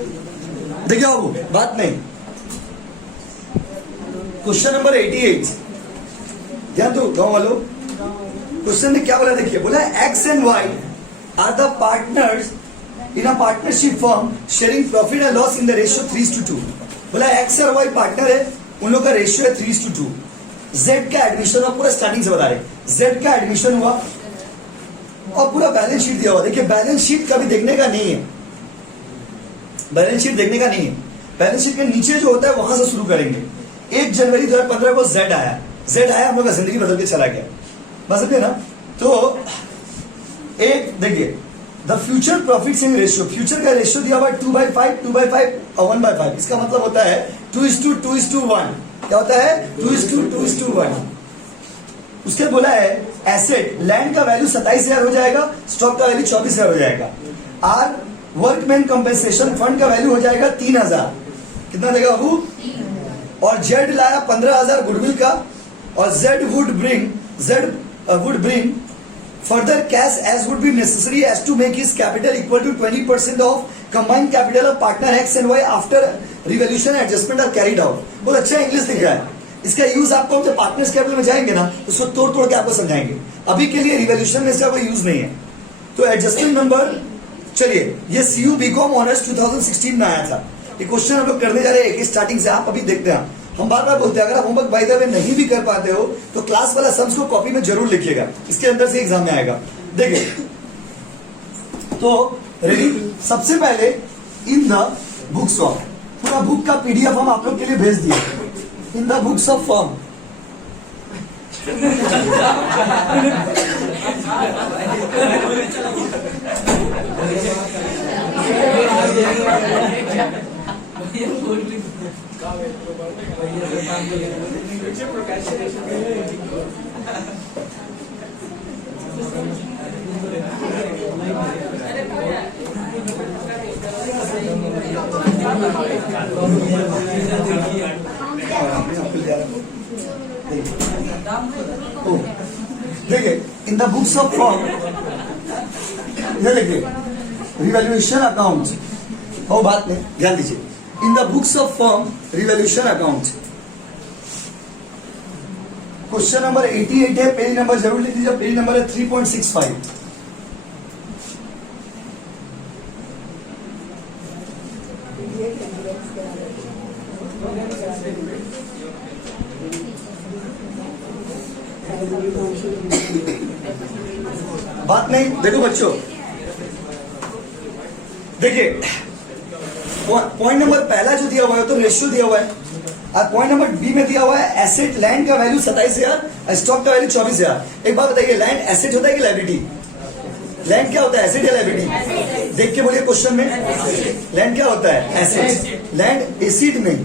देखिए बाबू, बात नहीं। क्वेश्चन नंबर 88, ध्यान दो गाँव वालों। क्वेश्चन ने क्या बोला, देखिए बोला X and Y are the partners in a partnership firm sharing profit and loss in the ratio 3:2। बोला एक्स और वाई पार्टनर है, उन लोग का रेशियो है 3:2। जेड का एडमिशन हुआ, पूरा स्टार्टिंग से बता रहे, जेड का एडमिशन हुआ और पूरा बैलेंस शीट दिया हुआ। देखिए बैलेंस शीट कभी देखने का नहीं है, बैलेंस शीट देखने का नहीं है। बैलेंस शीट के नीचे जो होता है वहां से शुरू करेंगे। 1 जनवरी 2015 को जेड आया, जेड आया, हम लोग का जिंदगी बदल के चला गया, बस समझे ना। तो एक देखिए the future profits in ratio, future का रेशियो दिया हुआ 2/5, 2/5 और 1/5। इसका मतलब होता है 2:2:1। क्या होता है 2:2:1। उसके बोला है एसेट, लैंड का वैल्यू 27,000 हो जाएगा, स्टॉक का वैल्यू 24,000 हो जाएगा। आर वर्कमैन कंपेंसेशन फंड का वैल्यू हो जाएगा 3,000। कितना देगा बाबू? और जेड लाया 15,000 गुडविल का, और Z would bring further cash as would be necessary as to make his capital equal to 20% of combined capital of partner X and Y after revaluation adjustment are carried out। बहुत अच्छा English दिख रहा है। इसका use आपको जब partners capital में जाएंगे ना, उसको तोड़ तोड़ के आपको समझाएंगे। अभी के लिए रिवैल्यूएशन में इसका कोई यूज नहीं है। तो एडजस्टमेंट नंबर, चलिए ये CU BCom ऑनर्स 2016 में आया था। ये क्वेश्चन हम लोग करने जा रहे हैं स्टार्टिंग से, आप अभी देखते हैं। हम बार बार बोलते हैं अगर आप होमवर्क बाय द वे नहीं भी कर पाते हो तो क्लास वाला सम्स को कॉपी में जरूर लिखिएगा, इसके अंदर से एग्जाम में आएगा। देखिए तो रेडी, सबसे पहले इन द बुक्स ऑफ, पूरा बुक का PDF हम आप लोग के लिए भेज दिए। In the books of form, देखिए in the books of form, ये देखिए रिवैल्यूएशन अकाउंट, हो बात नहीं, ध्यान दीजिए। In the books of form revaluation account, question number 88 है, पेज नंबर जरूर लिख दीजिए। पेज नंबर है 3.65। बात नहीं, देखो बच्चों, देखिए पॉइंट नंबर पहला जो दिया हुआ है तो रेशियो दिया हुआ है, और पॉइंट नंबर बी में दिया हुआ है एसेट, लैंड का वैल्यू 27,000, स्टॉक का वैल्यू 24,000। एक बात बताइए, लैंड एसेट होता है कि लायबिलिटी? लैंड क्या होता है, एसेट या लायबिलिटी? देख के बोलिए क्वेश्चन में, लैंड क्या होता है? एसेट। लैंड एसिड नहीं,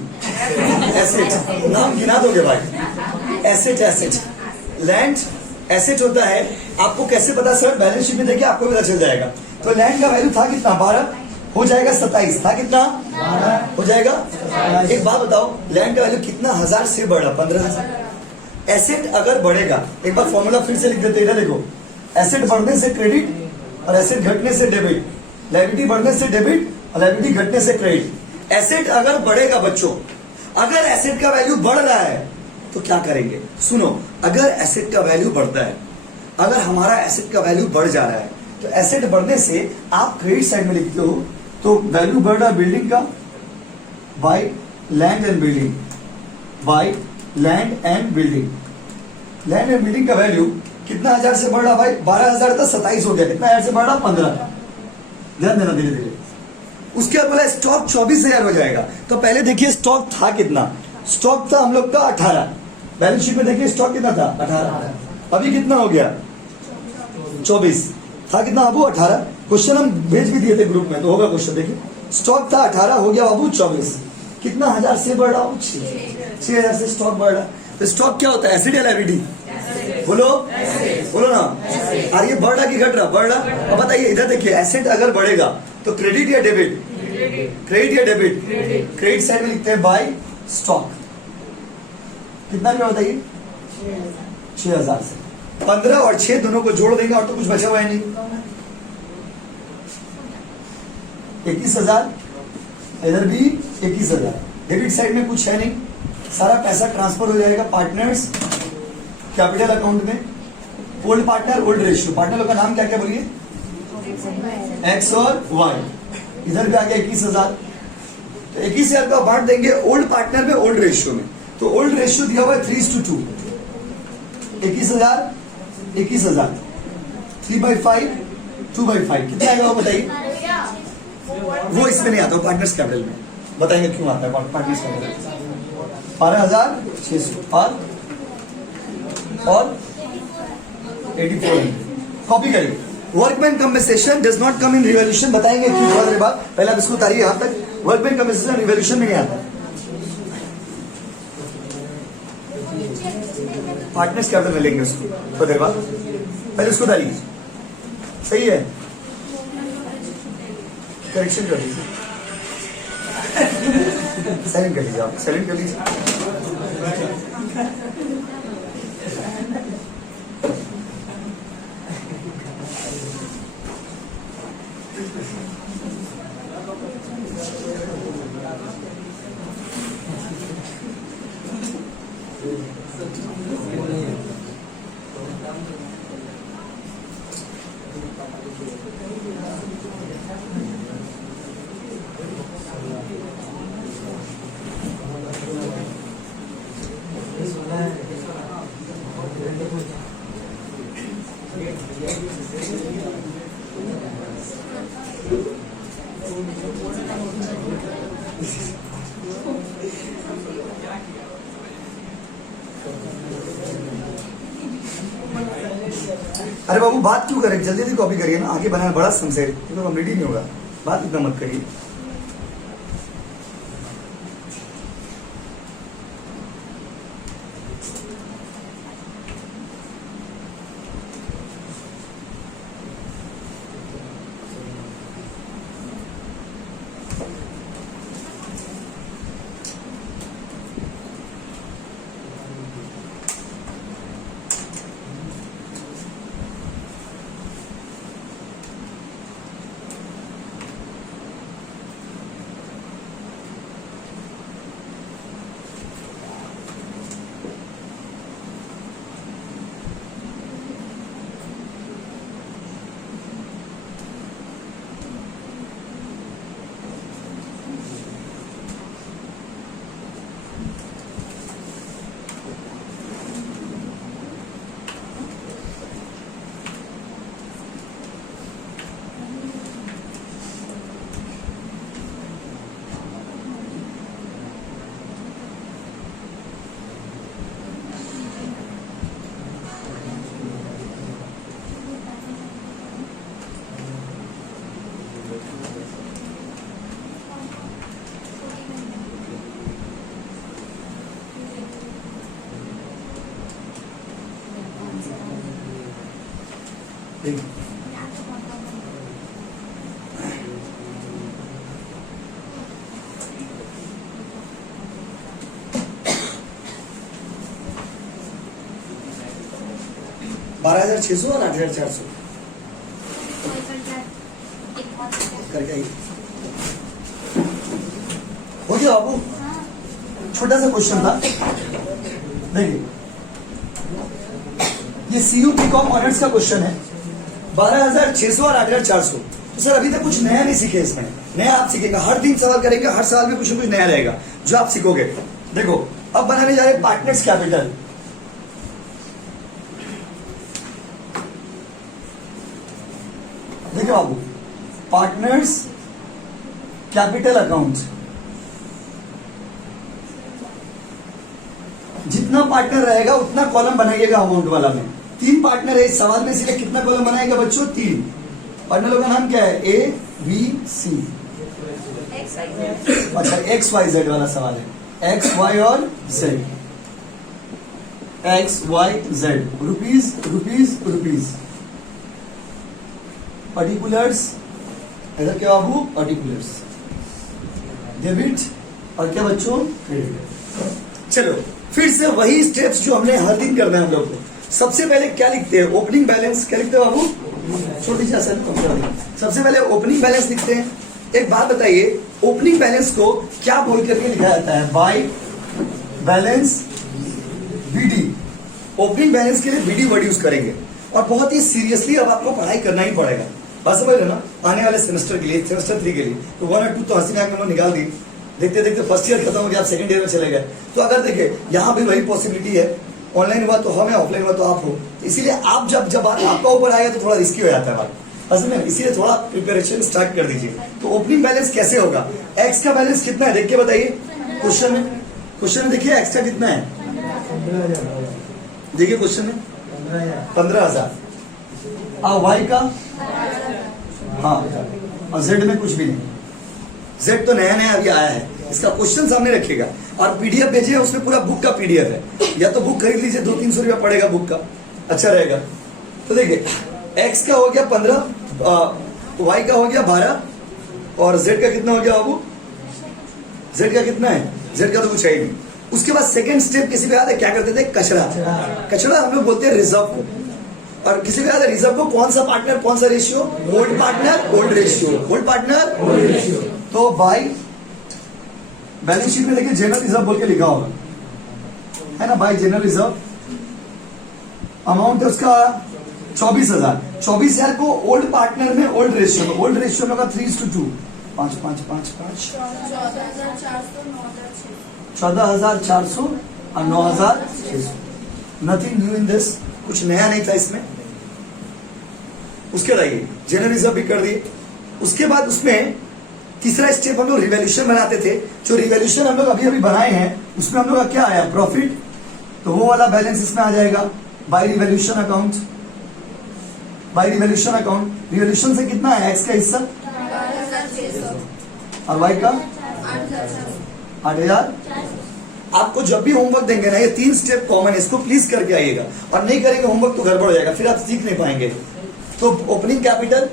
एसेट। नाम गिना दोगे भाई, एसेट एसेट, लैंड एसेट होता है। आपको कैसे पता सर? बैलेंस शीट में देखिए आपको पता चल जाएगा। तो लैंड का वैल्यू था कितना? 12 हो जाएगा, 27 था कितना? 12 हो जाएगा। एक बात बताओ, लैंड का वैल्यू कितना हजार से बढ़ा? 15,000। एसेट अगर बढ़ेगा, एक बार फॉर्मूला फिर से लिख देते, इधर देखो, एसेट बढ़ने से क्रेडिट और एसेट घटने से डेबिट, लायबिलिटी बढ़ने से डेबिट और लायबिलिटी घटने से क्रेडिट। एसेट अगर बढ़ेगा बच्चों, अगर एसेट का वैल्यू बढ़ रहा है तो क्या करेंगे? सुनो, अगर एसेट का वैल्यू बढ़ता है, अगर हमारा एसेट का वैल्यू बढ़ जा रहा है तो एसेट बढ़ने से आप क्रेडिट साइड में लिखते हो तो वैल्यू बढ़ रहा है बिल्डिंग का, by land and building, by land and building. Land and building का वैल्यू कितना हजार से बढ़ रहा भाई? 12,000 था, 27 हो गया। कितना हजार से बढ़ रहा? 15। ध्यान देना धीरे धीरे। उसके बाद बोला स्टॉक 24,000 हो जाएगा। तो पहले देखिए स्टॉक था कितना? स्टॉक था हम लोग का 18। बैलेंस शीट में देखिए स्टॉक कितना था? 18। अभी कितना हो गया? 24। था कितना बाबू? 18। क्वेश्चन हम भेज भी दिए थे ग्रुप में, तो होगा क्वेश्चन। देखिए स्टॉक था 18, हो गया बाबू 24। कितना हजार से बढ़ रहा हूँ? 6,000 से स्टॉक बढ़ रहा। तो स्टॉक क्या होता है, एसेट या लायबिलिटी? बोलो बोलो ना। और ये बढ़ रहा कि घट रहा? बढ़ रहा। अब बताइए इधर देखिए, एसेट अगर बढ़ेगा तो क्रेडिट या डेबिट? क्रेडिट या डेबिट? क्रेडिट साइड में लिखते हैं बाय स्टॉक। कितना क्या बताइए? 6,000 से 15 और 6 दोनों को जोड़ देंगे और तो कुछ बचा हुआ है नहीं। 21,000 इधर भी 21,000। डेबिट साइड में कुछ है नहीं, सारा पैसा ट्रांसफर हो जाएगा पार्टनर्स कैपिटल अकाउंट में। Old partner old ratio, partner का नाम क्या क्या बोलिए, एक्स और वाई। इधर भी आ गया 21,000, तो 21,000 का बांट देंगे ओल्ड पार्टनर में ओल्ड रेशियो में। तो ओल्ड रेशियो दिया हुआ है 3:2। 21,000 21,000 3/5 2/5 कितना आएगा वो बताइए। वो इसमें नहीं आता, पार्टनर्स कैपिटल में बताएंगे क्यों आता है पार्टनर्स कैपिटल। 12,600 और 8400 कॉपी करिए। Workman compensation does not come in revolution, बताएंगे क्यों थोड़ा देर बाद। पहले आप इसको उतारिए यहाँ तक। वर्कमैन कंपनसेशन रिवॉल्यूशन में नहीं आता, पार्टनर्स कैपिटल में लेंगे उसको थोड़ी देर बाद। पहले उसको उतारिए, सही है, करेक्शन कर लीजिए, साइलेंट कर लीजिए, आप साइलेंट कर लीजिए। अरे बाबू बात क्यों करें, जल्दी जल्दी कॉपी करिए ना, आगे बनाना बड़ा समझे, तो कंप्लीट ही नहीं होगा। बात इतना मत करिए। ठीक 12,600 और 8,400 करके आई। हो गया बाबू, छोटा सा क्वेश्चन था, देखिए ये सीयू बीकॉम ऑनर्स का क्वेश्चन है। 12,600 और 8,400। तो सर अभी तक कुछ नया नहीं सीखे, इसमें नया आप सीखेंगे, हर दिन सवाल करेंगे, हर साल में कुछ न कुछ नया रहेगा जो आप सीखोगे। देखो अब बनाने जा रहे पार्टनर्स कैपिटल। देखो बाबू, पार्टनर्स कैपिटल अकाउंट, जितना पार्टनर रहेगा उतना कॉलम बनाइएगा अमाउंट वाला में। 3 पार्टनर है इस सवाल में, इसलिए कितना कॉलम बनाएगा बच्चों, 3। पार्टनरों का नाम क्या है, ए बी सी। अच्छा एक्स वाई जेड वाला सवाल है, एक्स वाई और Z, X Y Z, rupees rupees rupees, particulars, इधर क्या बाबू, पर्टिकुलर्स, डेबिट और क्या बच्चों, क्रेडिट। चलो फिर से वही स्टेप्स जो हमने हर दिन करना है हम लोग को। सबसे पहले क्या लिखते हैं, ओपनिंग बैलेंस, क्या लिखते हैं बाबू, छोटी सी आसान। सबसे पहले ओपनिंग बैलेंस लिखते हैं। एक बात बताइए, ओपनिंग बैलेंस को क्या बोल करके लिखा जाता है? By balance BD. Opening balance के लिए बीडी वर्ड यूज करेंगे और बहुत ही सीरियसली अब आपको पढ़ाई करना ही पड़ेगा। बस समझ रहे ना, आने वाले सेमेस्टर के लिए, सेमेस्टर 3 के लिए तो 1 और 2 तो हंसी मजाक में निकाल दी, देखते देखते फर्स्ट ईयर खत्म हो गया, आप सेकंड ईयर में चले गए। तो अगर देखे यहाँ भी वही पॉसिबिलिटी है, ऑनलाइन हुआ तो हम है, ऑफलाइन हुआ तो आप हो, इसीलिए आप जब आपका ऊपर आएगा तो थोड़ा रिस्की हो जाता है बात, असल में इसीलिए थोड़ा प्रिपरेशन स्टार्ट कर दीजिए। तो ओपनिंग बैलेंस कैसे होगा? एक्स का बैलेंस कितना है देख के बताइए, क्वेश्चन में देखिए एक्स का कितना है, देखिए क्वेश्चन में 15,000। और वाई का, हाँ, और जेड में कुछ भी नहीं, जेड तो नया नया अभी आया है, इसका क्वेश्चन सामने रखिएगा और पीडीएफ भेजिए, उसमें पूरा बुक का पीडीएफ है, या तो बुक खरीद लीजिए, 200-300 रुपया पड़ेगा बुक का, अच्छा रहेगा। तो देखिए एक्स का हो गया 15, वाई का हो गया 12 और जेड का कितना हो गया बाबू? जेड का कितना है? जेड का तो कुछ है ही नहीं। उसके बाद सेकंड स्टेप किसी पे याद है क्या करते थे? कचरा हम लोग बोलते हैं रिजर्व को, और किसी पे याद है रिजर्व को कौन सा पार्टनर कौन सा ratio? Old partner old ratio, old partner old ratio. तो बाय बैलेंस शीट में देखिए जनरल रिजर्व बोल के लिखा होगा, है ना, बाय जनरल रिजर्व। अमाउंट है उसका 24,000। 24,000 को ओल्ड पार्टनर में ओल्ड रेशियो में, ओल्ड रेशियो में होगा 3:2, 5 14,400 और 9,600। नथिंग न्यू इन दिस, कुछ नया नहीं था इसमें। उसके बाद जनरल रिजर्व भी कर दिए। उसके बाद उसमें तीसरा स्टेप हम लोग रिवैल्यूएशन बनाते थे, जो रिवैल्यूएशन हम लोग अभी अभी बनाए हैं उसमें हम लोग का क्या आया? प्रॉफिट, तो वो वाला बैलेंस इसमें आ जाएगा by revaluation account. By revaluation account, revaluation से कितना है एक्स का हिस्सा और वाई का 8,000। आपको जब भी होमवर्क देंगे ना, ये 3 स्टेप कॉमन है, इसको प्लीज करके आइएगा, और नहीं करेंगे होमवर्क तो गड़बड़ हो जाएगा, फिर आप सीख नहीं पाएंगे। तो ओपनिंग कैपिटल,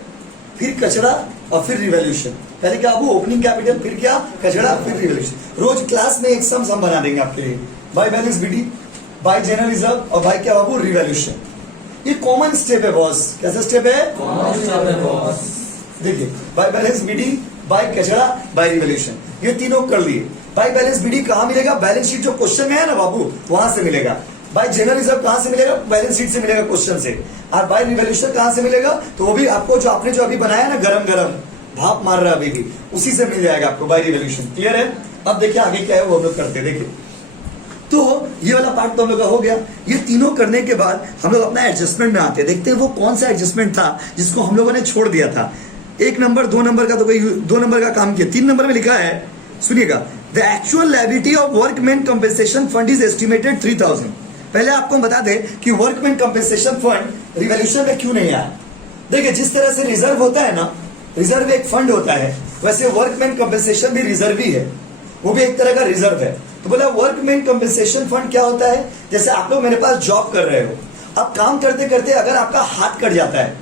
फिर कचरा और फिर रिवैल्यूएशन। पहले क्या आपको ओपनिंग कैपिटल, फिर क्या कचरा, फिर रिवैल्यूएशन। रोज क्लास में एक सम बना देंगे आपके लिए, by balance BD, by general reserve और बाय क्या बाबू? रिवैल्यूएशन। ये कॉमन स्टेप है बॉस। कैसा स्टेप है? देखिए बाय बैलेंस बीडी, बाय कचरा, बाय रिवैल्यूएशन, ये तीनों कर लिए। बाय बैलेंस बीडी कहां मिलेगा? बैलेंस शीट जो क्वेश्चन में है ना बाबू, वहां से मिलेगा। बाय जनरल रिजर्व कहां से मिलेगा? बैलेंस शीट से मिलेगा, क्वेश्चन से। और बाय रिवैल्यूएशन कहां से मिलेगा? तो वो भी आपको जो आपने जो अभी बनाया ना, गरम गरम भाप मार रहा है अभी भी, उसी से मिल जाएगा आपको बाय रिवैल्यूएशन। क्लियर है? अब देखिए आगे क्या है वो हम लोग करते हैं। देखिए तो ये वाला पार्ट तो हम लोग का हो गया। ये तीनों करने के बाद हम लोग अपना एडजस्टमेंट में आते हैं, देखते हैं वो कौन सा एडजस्टमेंट था जिसको हम लोगों ने छोड़ दिया था। 1 नंबर 2 नंबर का तो कोई 2 नंबर का काम किया। 3 नंबर में लिखा है, सुनिएगा, the actual liability of workman compensation fund is estimated 3,000। पहले आपको बता दें कि वर्कमैन कंपेंसेशन फंड रिवैल्यूएशन में क्यों नहीं आया। देखिए जिस तरह से रिजर्व होता है ना, रिजर्व एक फंड होता है, वैसे वर्कमैन कंपेंसेशन भी रिजर्व ही है, वो भी एक तरह का रिजर्व है। तो बोला वर्कमैन कंपेंसेशन फंड क्या होता है? जैसे आप लोग मेरे पास जॉब कर रहे हो, अब काम करते करते अगर आपका हाथ कट जाता है,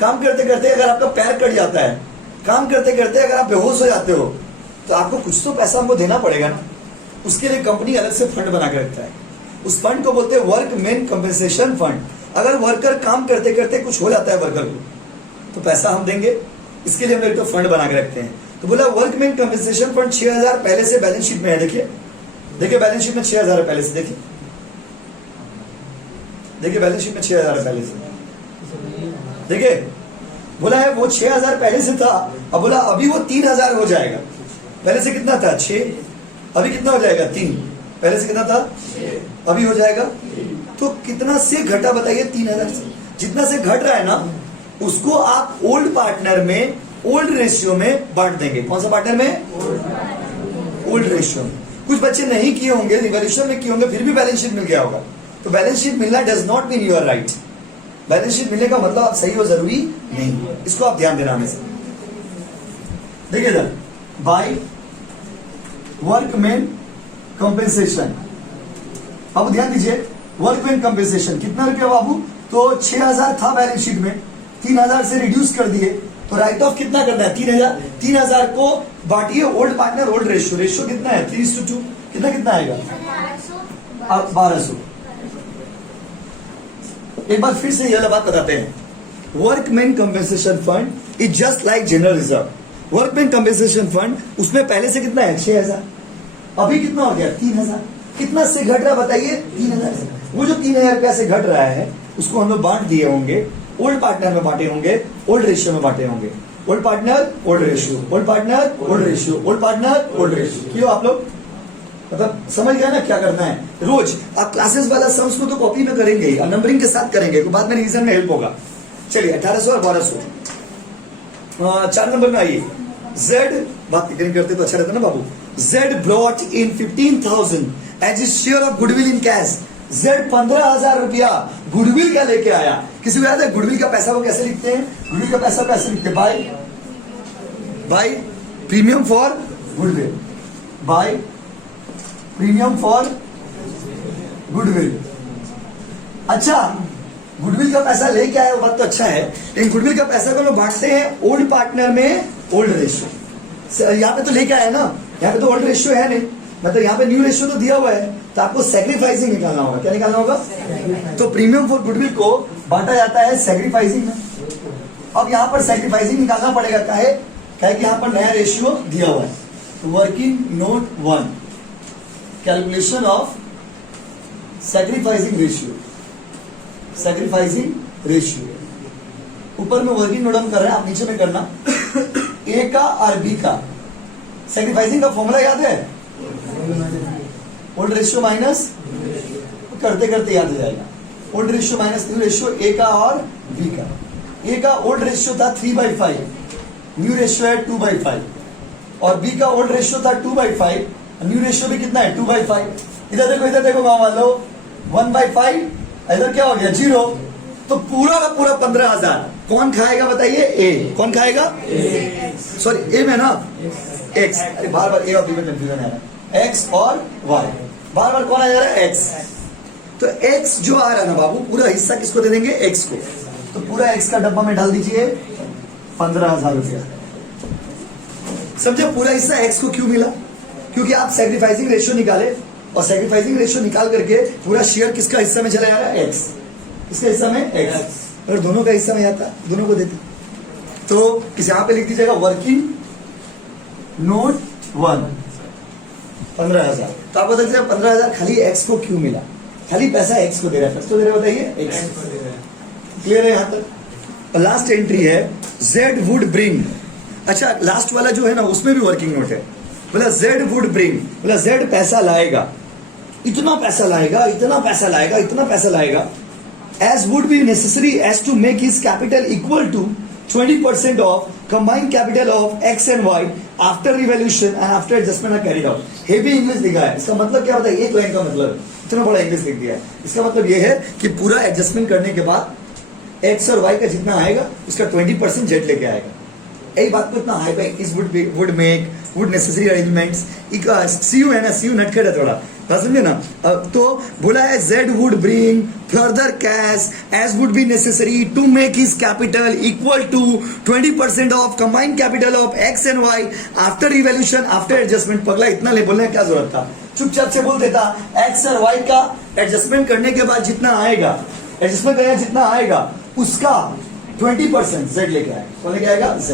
काम करते करते अगर आपका पैर कट जाता है, काम करते करते अगर आप बेहोश हो जाते हो, तो आपको कुछ तो पैसा हमको देना पड़ेगा ना। उसके लिए कंपनी अलग से फंड बना के रखता है, उस फंड को बोलते हैं वर्कमैन कंपेंसेशन फंड। अगर वर्कर काम करते करते कुछ हो जाता है वर्कर को, तो पैसा हम देंगे, इसके लिए हम एक तो फंड बना के रखते हैं। तो बोला वर्कमैन कंपेंसेशन फंड 6,000 पहले से बैलेंस शीट में है। देखिए देखिए बैलेंस शीट में 6,000 है पहले से, देखिए देखिए बैलेंस शीट में 6,000 है पहले से। देखिए बोला है वो 6,000 पहले से था, अब बोला अभी वो 3,000 हो जाएगा। पहले से कितना था? 6, अभी कितना हो जाएगा? 3। पहले से कितना था? 6, अभी हो जाएगा। तो कितना से घटा बताइए? 3,000 से। जितना से घट रहा है ना, उसको आप ओल्ड पार्टनर में ओल्ड रेशियो में बांट देंगे। कौन सा पार्टनर में? ओल्ड रेशियो में। कुछ बच्चे नहीं किए होंगे, रिवैल्यूएशन में किए होंगे, फिर भी बैलेंस शीट मिल गया होगा। तो बैलेंस शीट मिलना does not mean you are right. Balance sheet मिलने का मतलब आप सही हो जरूरी नहीं, इसको आप ध्यान देना हमेशा। देखिए सर, बाय वर्कमैन कंपेंसेशन, अब ध्यान दीजिए, वर्कमैन कंपेंसेशन कितना रुपया बाबू? तो 6,000 था बैलेंस शीट में, 3,000 से रिड्यूस कर दिए, तो राइट ऑफ कितना करना है? 3,000। 3,000 को बांटिए old partner old ratio. Ratio कितना है? 3:2। कितना कितना आएगा? 1200। एक बार फिर से यह बात बताते हैं, workman compensation fund is just like general reserve. Workman compensation fund, उसमें पहले से कितना है 6,000, अभी कितना हो गया 3,000, कितना से घट रहा है बताइए 3,000 से। वो जो 3,000 रुपया से घट रहा है उसको हम लोग बांट दिए होंगे, ओल्ड पार्टनर में बांटे होंगे, ओल्ड रेशियो में बांटे होंगे, old partner old ratio, old partner old ratio, old partner old ratio. क्यों आप लोग मतलब समझ गए ना क्या करना है। रोज आप क्लासेस वाला सम्स को तो कॉपी में करेंगे ही, और नंबरिंग के साथ करेंगे, बाद में रिवीजन में हेल्प होगा। चलिए 1800 और 1200, 4 नंबर में आइए। Z बात करते तो अच्छा रहता ना बाबू। Z brought in 15,000 as his share of goodwill in cash। Z 15,000 रुपया गुडविल का लेके आया। किसी को याद है गुडविल का पैसा को कैसे लिखते हैं? गुडविल का पैसा कैसे लिखते हैं? By premium for goodwill, by premium for goodwill. अच्छा, गुडविल का पैसा लेके आया वो बात तो अच्छा है, लेकिन गुडविल का पैसा को लोग बांटते हैं ओल्ड पार्टनर में ओल्ड रेशियो। यहाँ पे तो लेके आया ना, यहाँ पे तो ओल्ड रेशियो है नहीं, मतलब यहाँ पे न्यू रेशियो तो दिया हुआ है, तो आपको सैक्रिफाइसिंग निकालना होगा। क्या निकालना होगा? तो प्रीमियम फॉर गुडविल को बांटा जाता है सैक्रिफाइसिंग में। अब यहाँ पर सैक्रिफाइसिंग निकालना पड़ेगा, काहे कि यहाँ पर नया रेशियो दिया हुआ है। तो working note 1, calculation of sacrificing ratio, sacrificing ratio. ऊपर में वर्किंग नोट हम कर रहे हैं, आप नीचे में करना। ए का और बी का सैक्रिफाइसिंग का फॉर्मूला याद है? ओल्ड रेशियो माइनस, करते करते याद हो जाएगा। Old ratio minus new ratio A का और बी का। ए का ओल्ड रेशियो था 3/5, न्यू रेशियो है 2/5, और बी का ओल्ड रेशियो था 2/5, न्यू रेशियो भी कितना है 2/5। इधर देखो गांव वालों 1/5, इधर क्या हो गया 0। तो पूरा का पूरा 15,000 कौन खाएगा बताइए? ए। कौन खाएगा? सॉरी ए में ना एक्स, अरे बार बार ए और बी में कंफ्यूजन है, एक्स और वाई, बार बार कौन आ जा रहा है? एक्स। तो एक्स जो आ रहा है ना बाबू, पूरा हिस्सा किसको दे देंगे? एक्स को। तो पूरा एक्स का डब्बा में डाल दीजिए 15,000 रुपया। समझे? पूरा हिस्सा एक्स को क्यों मिला? क्योंकि आप सैक्रिफाइसिंग रेशियो निकाले, और सैक्रिफाइसिंग रेशियो निकाल करके पूरा शेयर किसका हिस्सा में चला जा रहा है? एक्स। किसके हिस्सा में? एक्स। अगर दोनों का हिस्सा में आता दोनों को देते, तो किसी यहाँ पे लिख दीजिएगा वर्किंग नोट 1 15,000। तो आप बता दीजिए 15,000 खाली एक्स को क्यों मिला? खाली पैसा एक्स को दे रहा है, किसको दे रहा है बताइए? एक्स को दे रहा है। क्लियर है यहाँ तक? लास्ट एंट्री है Z वुड ब्रिंग। अच्छा, लास्ट वाला जो है ना उसमें भी वर्किंग नोट है। बोला Z वुड ब्रिंग, बोला Z पैसा लाएगा, इतना पैसा लाएगा, इतना पैसा लाएगा, इतना पैसा लाएगा, as would be necessary as to make his capital equal to 20% of combined capital of X and Y after revaluation and after adjustment are carried out। Heavy English दिखा है, इसका मतलब क्या होता है? एक लाइन का मतलब इतना बड़ा इंग्लिश लिख दिया है। इसका मतलब ये है कि पूरा एडजस्टमेंट करने के बाद X और Y का जितना आएगा उसका 20% जेट लेके आएगा। यही बात को इतना hi fi is would make would necessary arrangements. सीयू है ना, सीयू नटखट है थोड़ा, समझे ना। तो बोला है Z would bring further cash as would be necessary to make his capital equal to 20% of combined capital of X and Y after revaluation after adjustment. पगला इतना ले बोलने क्या जरूरत था? चुपचाप से बोल देता X और Y का एडजस्टमेंट करने के बाद जितना आएगा, एडजस्टमेंट करने जितना आएगा उसका 20% Z लेके आएगा। कौन लेके आएगा? Z।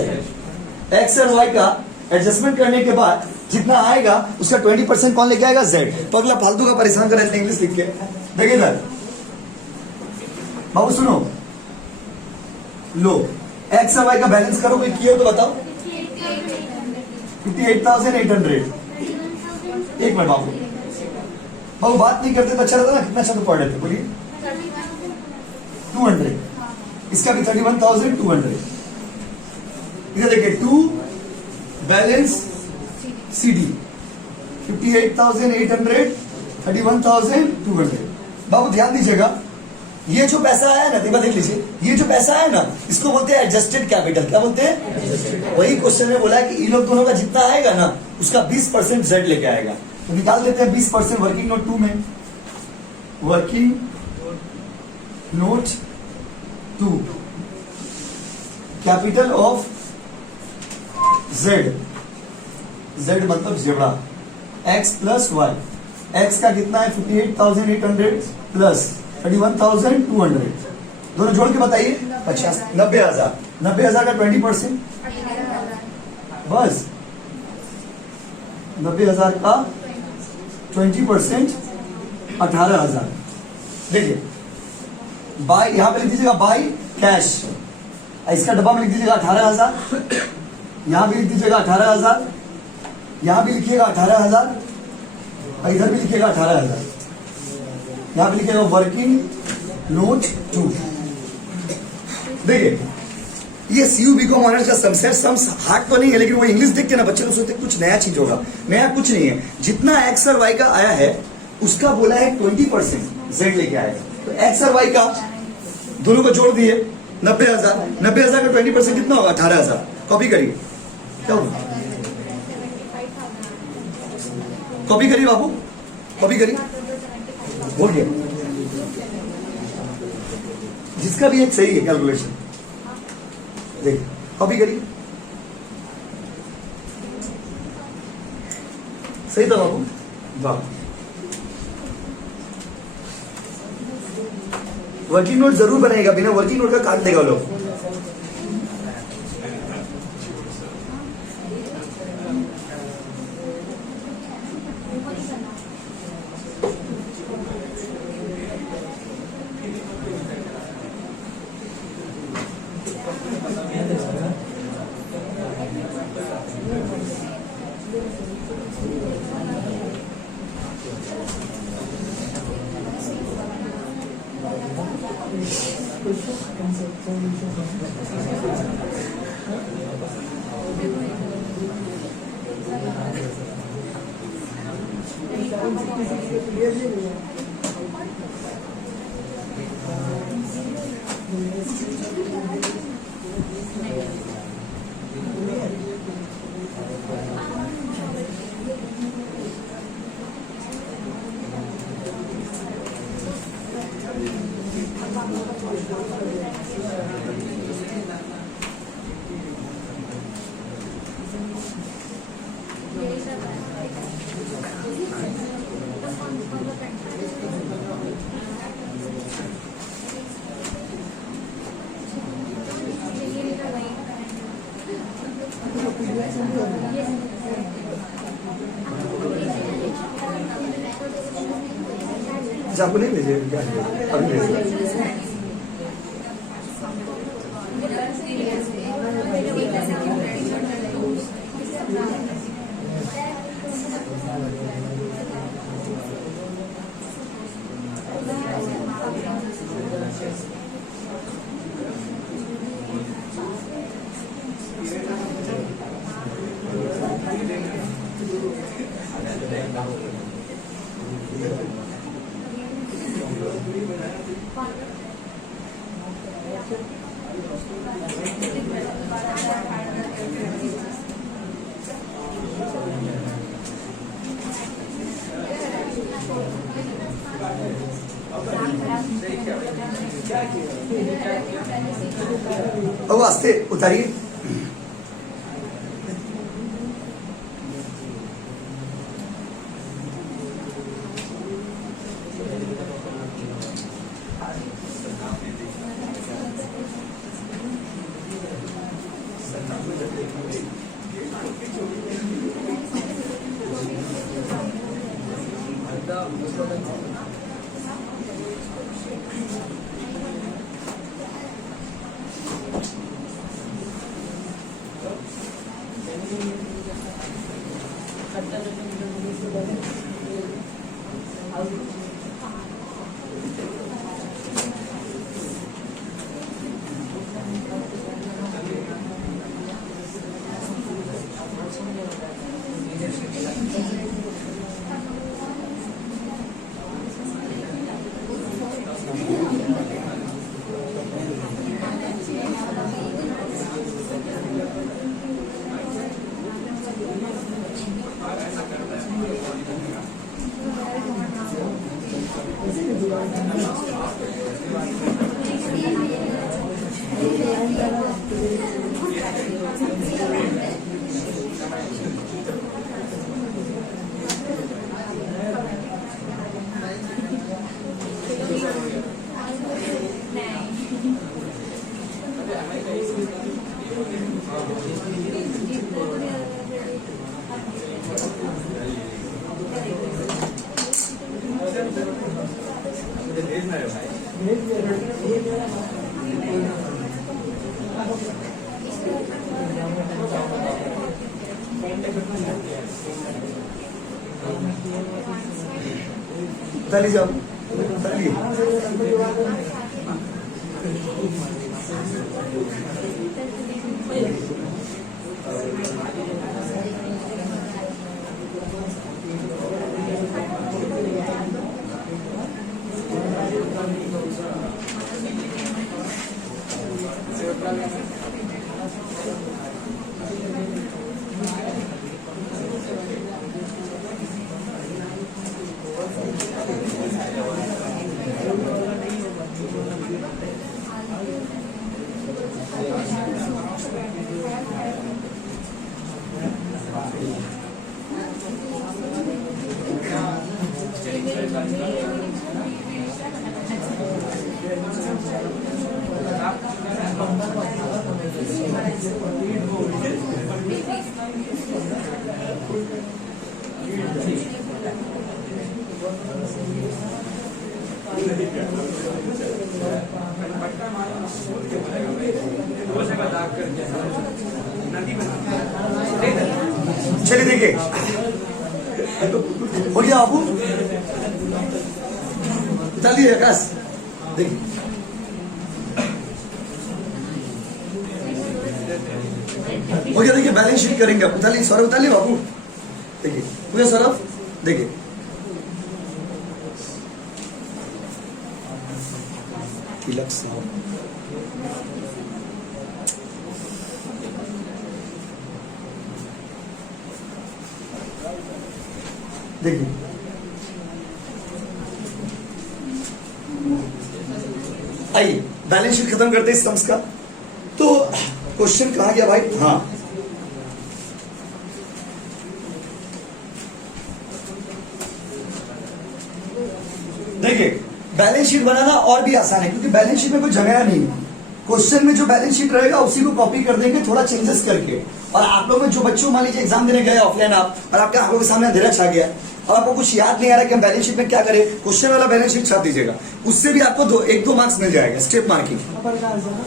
X और Y का एडजस्टमेंट करने के बाद जितना आएगा उसका 20% कौन लेके आएगा? Z। पगला फालतू का परेशान कर रहे थे इंग्लिश लिख के। देखिए इधर बाबू सुनो, लो X और Y का बैलेंस करो, कोई किया तो बताओ। 58,800। एक मिनट बाबू, बाबू बात नहीं करते तो अच्छा रहता ना, कितना अच्छा तो पढ़ लेते। बोलिए 200, इसका भी 31,200। इधर देखिए 2 बैलेंस CD 58,800 31,200। बाबू ध्यान दीजिएगा, ये जो पैसा आया ना, देख लीजिए, ये जो पैसा आया ना इसको बोलते हैं एडजस्टेड कैपिटल। क्या बोलते हैं? वही क्वेश्चन में बोला है कि इन लोग दोनों का जितना आएगा ना उसका 20% Z लेके आएगा। तो निकाल देते हैं 20% वर्किंग नोट 2 में। Working note 2 capital of Z, Z मतलब zebra, X plus Y। X का कितना है 58,800 प्लस 31,200, दोनों जोड़ के बताइए। 90,000 का 20% बस 90,000 का 20% 18,000। देखिए बाय, यहां पे लिख दीजिएगा बाय कैश, इसका डब्बा में लिख दीजिएगा 18,000, यहां भी लिख दीजिएगा 18,000, यहां भी लिखिएगा 18,000, इधर भी लिखिएगा 18,000, यहां पे लिखिएगा वर्किंग नोट 2। देखिए ये सीयू बीकॉम ऑनर्स का सम्स है, सम्स हार्ड तो नहीं है, लेकिन वो इंग्लिश देख के ना बच्चे लोग सोचते कुछ नया चीज होगा। नया कुछ नहीं है, जितना एक्स और वाई का आया है उसका बोला है 20% जेड लेके आया है, तो एक्स और वाई का दोनों को जोड़ दिए 90,000, 90,000 का 20% कितना होगा 18,000। कॉपी करिए, क्या होगा, कॉपी करिए बाबू, कॉपी करिए, बोलिए, जिसका भी एक सही है कैलकुलेशन, देखिए कॉपी करिए, सही था बाबू, वाह। वर्किंग नोट जरूर बनेगा, बिना वर्किंग नोट का काट देगा लोग। आपको नहीं भेजे क्या, अभी भेजिए। अब आस्ते उतारिए, चलिए जाओ, चलिए। चलिए देखिए, हो गया बाबू, चलिए आकाश देखिए। हो गया, देखिए बैलेंस शीट करेंगे आप। उतारिए सौरभ, उतारिए बाबू, देखिए हो गया सौरभ, देखिए तिलक साहब, देखिए आइए बैलेंस शीट खत्म करते हैं इस सम्स का। तो क्वेश्चन कहा गया भाई, हाँ देखिए बैलेंस शीट बनाना और भी आसान है, क्योंकि बैलेंस शीट में कोई जगह नहीं है। क्वेश्चन में जो बैलेंस शीट रहेगा उसी को कॉपी कर देंगे थोड़ा चेंजेस करके। और आप लोग में जो बच्चों मान लीजिए एग्जाम देने गए ऑफलाइन आप, और आपके आंखों के सामने अंधेरा छा गया और आपको कुछ याद नहीं आ रहा कि हम बैलेंस शीट में क्या करें, क्वेश्चन वाला बैलेंस शीट छाप दीजिएगा, उससे भी आपको एक दो मार्क्स मिल जाएगा, स्टेप मार्किंग।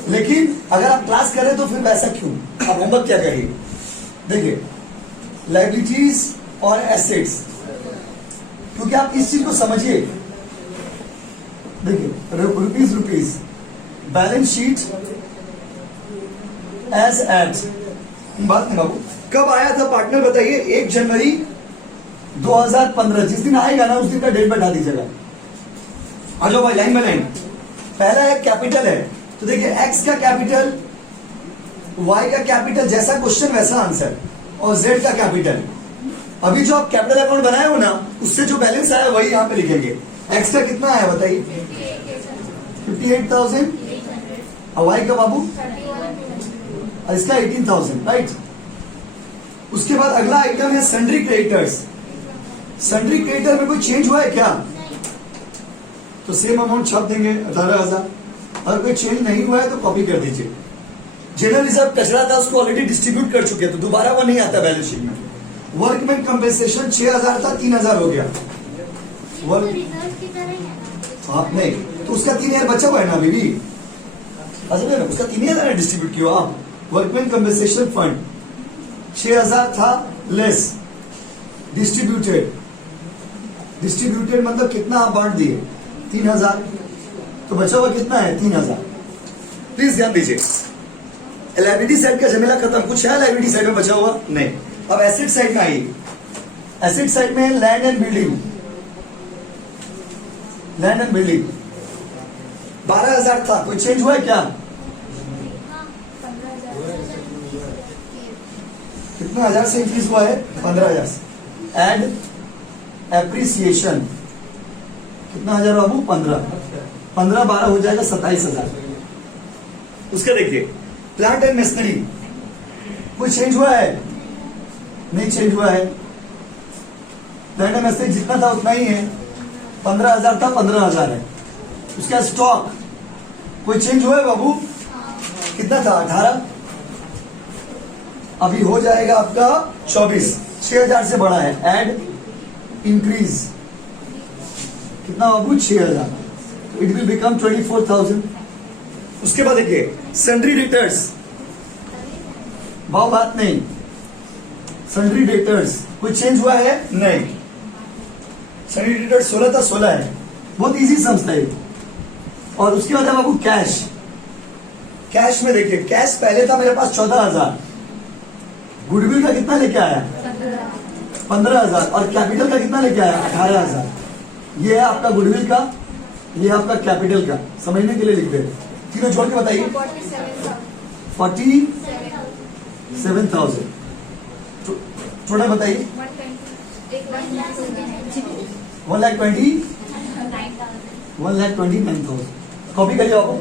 लेकिन अगर आप क्लास करें तो फिर वैसा क्यों, आप होमवर्क क्या करिए। देखिए लाइबिलिटीज और एसेट्स, क्योंकि आप इस चीज को समझिए। देखिए rupees balance sheet as at, बात नहीं बाबू, कब आया था पार्टनर बताइए, 1 जनवरी 2015। जिस दिन आएगा ना उस दिन का डेट बैठा दीजिएगा। आ जाओ भाई लाइन बाय लाइन। पहला है कैपिटल है, तो देखिए एक्स का कैपिटल, वाई का कैपिटल, जैसा क्वेश्चन वैसा आंसर, और जेड का कैपिटल। अभी जो आप कैपिटल अकाउंट बनाए हो ना, उससे जो बैलेंस आया वही यहाँ पे लिखेंगे। एक्स का कितना आया बताइए, 58,000, और वाई का बाबू, और इसका 18,000, राइट। उसके बाद अगला आइटम है सन्ड्री क्रेडिटर्स। सन्ड्री क्रेडिटर में कोई चेंज हुआ है क्या, तो सेम अमाउंट छाप देंगे 18,000। अगर कोई चेंज नहीं हुआ है तो कॉपी कर दीजिए। जनरल रिजर्व कचरा था, उसको ऑलरेडी डिस्ट्रीब्यूट कर चुके, तो दोबारा वो नहीं आता बैलेंस शीट में। वर्कमैन कंपेंसेशन 6,000 था, 3,000 हो गया। हाँ नहीं, तो उसका 3,000 बचा हुआ है ना अभी भी, ना उसका 3,000 डिस्ट्रीब्यूट किया आप। वर्कमैन कंपेंसेशन फंड 6,000 था लेस, डिस्ट्रीब्यूटेड मतलब कितना आप बांट दिए, 3,000, तो बचा हुआ कितना है 3,000। प्लीज ध्यान दीजिए, लायबिलिटी साइड का झमेला खत्म। कुछ है लायबिलिटी साइड में बचा हुआ नहीं। अब एसेट साइड में आइए। एसेट साइड में लैंड एंड बिल्डिंग, 12,000 था, कोई चेंज हुआ है क्या, कितना हजार से इंक्रीज हुआ है, 15,000 से। एड एप्रिसिएशन कितना हजार बाबू, 15 12 हो जाएगा 27,000। उसका देखिए प्लांट एंड मशीनरी, कोई चेंज हुआ है, नहीं चेंज हुआ है। प्लांट एंड मशीनरी जितना था उतना ही है, 15,000 था, 15,000 है। उसका स्टॉक कोई चेंज हुआ है बाबू, कितना था 18, अभी हो जाएगा आपका 24, 6,000 से बड़ा है। एड इंक्रीज कितना बाबू, 6,000, तो इट विल बिकम 24,000। उसके बाद देखिए सन्ड्री डेटर्स, वाव बात नहीं, सन्ड्री डेटर्स कोई चेंज हुआ है नहीं, सन्ड्री डेटर्स 16 था 16 है, बहुत इजी सम्स था ये। और उसके बाद हम आपको कैश, कैश में देखिए कैश पहले था मेरे पास 14,000, गुडविल का कितना लेके आया 15,000 और कैपिटल का कितना लेके आया 18,000। ये है आपका गुडविल का, ये है आपका कैपिटल का, समझने के लिए लिख दे, तीनों जोड़ के बताइए 47,000। छोटा बताइए 1,29,000। कॉपी करिए आप।